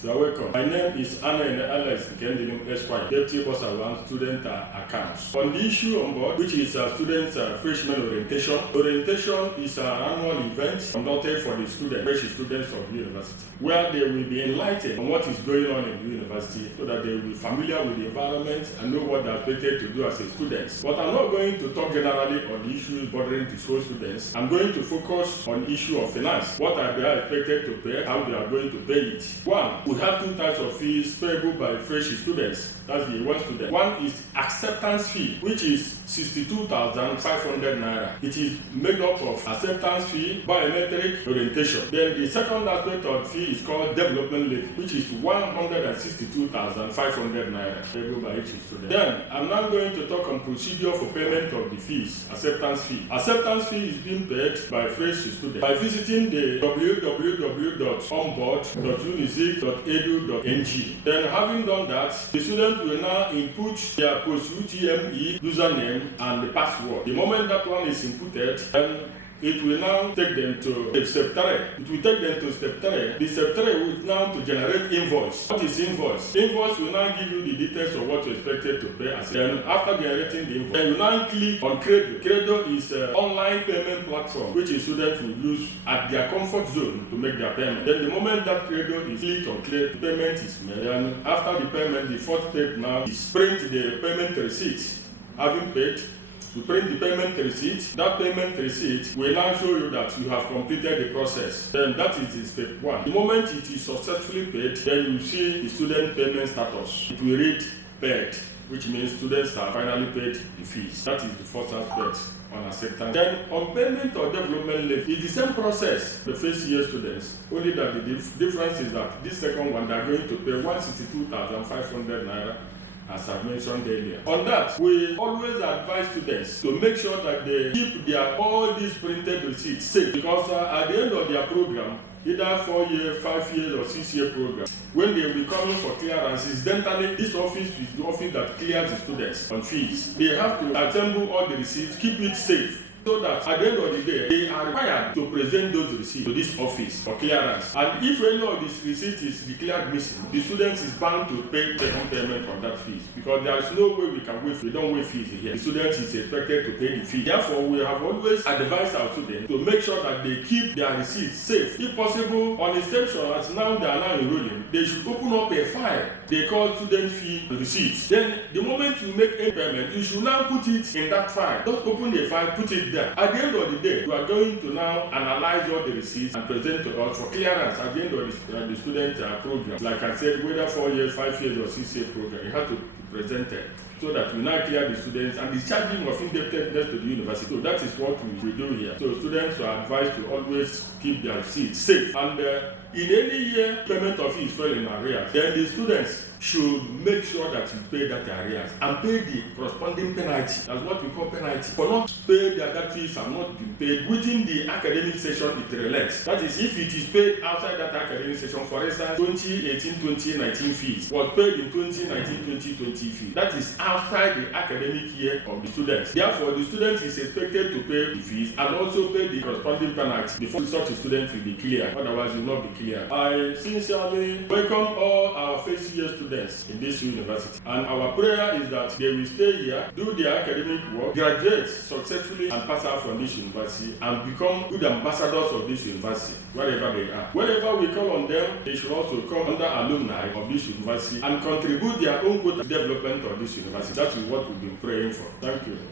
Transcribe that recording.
You are welcome. My name is Alex Kendilim Esquire, Deputy Bursar 1 Student Accounts. On the issue on board, which is students' freshman orientation. Orientation is an annual event conducted for the fresh students of the university, where they will be enlightened on what is going on in the university so that they will be familiar with the environment and know what they are expected to do as a student. But I'm not going to talk generally on the issues bothering the school students. I'm going to focus on the issue of finance. What are they expected to pay, how they are going to pay it. One, we have two types of fees payable by fresh students. That's the one student. One is acceptance fee, which is 62,500 naira. It is made up of acceptance fee, biometric orientation. Then the second aspect of fee is called development levy, which is 162,500 naira payable by each student. Then I'm now going to talk on procedure for payment of the fees. Acceptance fee. Acceptance fee is being paid by fresh students by visiting the www.onboard.unizik.edu.ng. Then having done that, the student will now input their post-UTME username and the password. The moment that one is inputted, then it will now take them to step 3. It will take them to step 3. The step 3 will now to generate invoice. What is invoice? Invoice will now give you the details of what you expected to pay. Then after generating the invoice, you now click on Credo. Credo is an online payment platform which the students will use at their comfort zone to make their payment. Then the moment that Credo is clicked on Credo, the payment is made. And after the payment, the fourth step now is print the payment receipt. Having paid, you print the payment receipt. That payment receipt will now show you that you have completed the process. Then that is the step 1. The moment it is successfully paid, then you see the student payment status. It will read paid, which means students have finally paid the fees. That is the first aspect on acceptance. Then on payment or development levy, it's the same process the first year students, only that the difference is that this second one they are going to pay 162,500 naira. As I mentioned earlier. On that, we always advise students to make sure that they keep all these printed receipts safe, because at the end of their program, either 4-year, 5 years, or 6-year program, when they will be coming for clearance, incidentally, this office is the office that clears the students on fees. They have to assemble all the receipts, keep it safe, so that at the end of the day, they are required to present those receipts to this office for clearance. And if any of this receipt is declared missing, the student is bound to pay second payment on that fees, because there is no way we can waive. We don't waive fees here. The student is expected to pay the fee. Therefore, we have always advised our students to make sure that they keep their receipts safe. If possible, on inception, as now they are now enrolling, they should open up a file they call student fee receipts. Then the moment you make a payment, you should now put it in that file. Just open the file, put it there. At the end of the day, you are going to now analyze all the receipts and present to us for clearance at the end of the student program. Like I said, whether 4 years, 5 years, or 6-year program, you have to present it so that we now clear the students and discharging of indebtedness to the university. So that is what we do here. So students are advised to always keep their receipts safe. And in any year payment of fees fell in arrears, then the students should make sure that you pay that arrears and pay the corresponding penalty. That's what we call penalty. For not pay that fees and not be paid within the academic session it relates. That is, if it is paid outside that academic session, for instance, 2018-2019 fees was paid in 2019-2020 fees. That is outside the academic year of the students. Therefore, the student is expected to pay the fees and also pay the corresponding penalty before such a student will be cleared. Otherwise, you will not be cleared. I sincerely welcome all our first year students in this university, and our prayer is that they will stay here, do their academic work, graduate successfully, and pass out from this university and become good ambassadors of this university wherever they are. Wherever we call on them, they should also come under alumni of this university and contribute their own good development of this university. That is what we've been praying for. Thank you.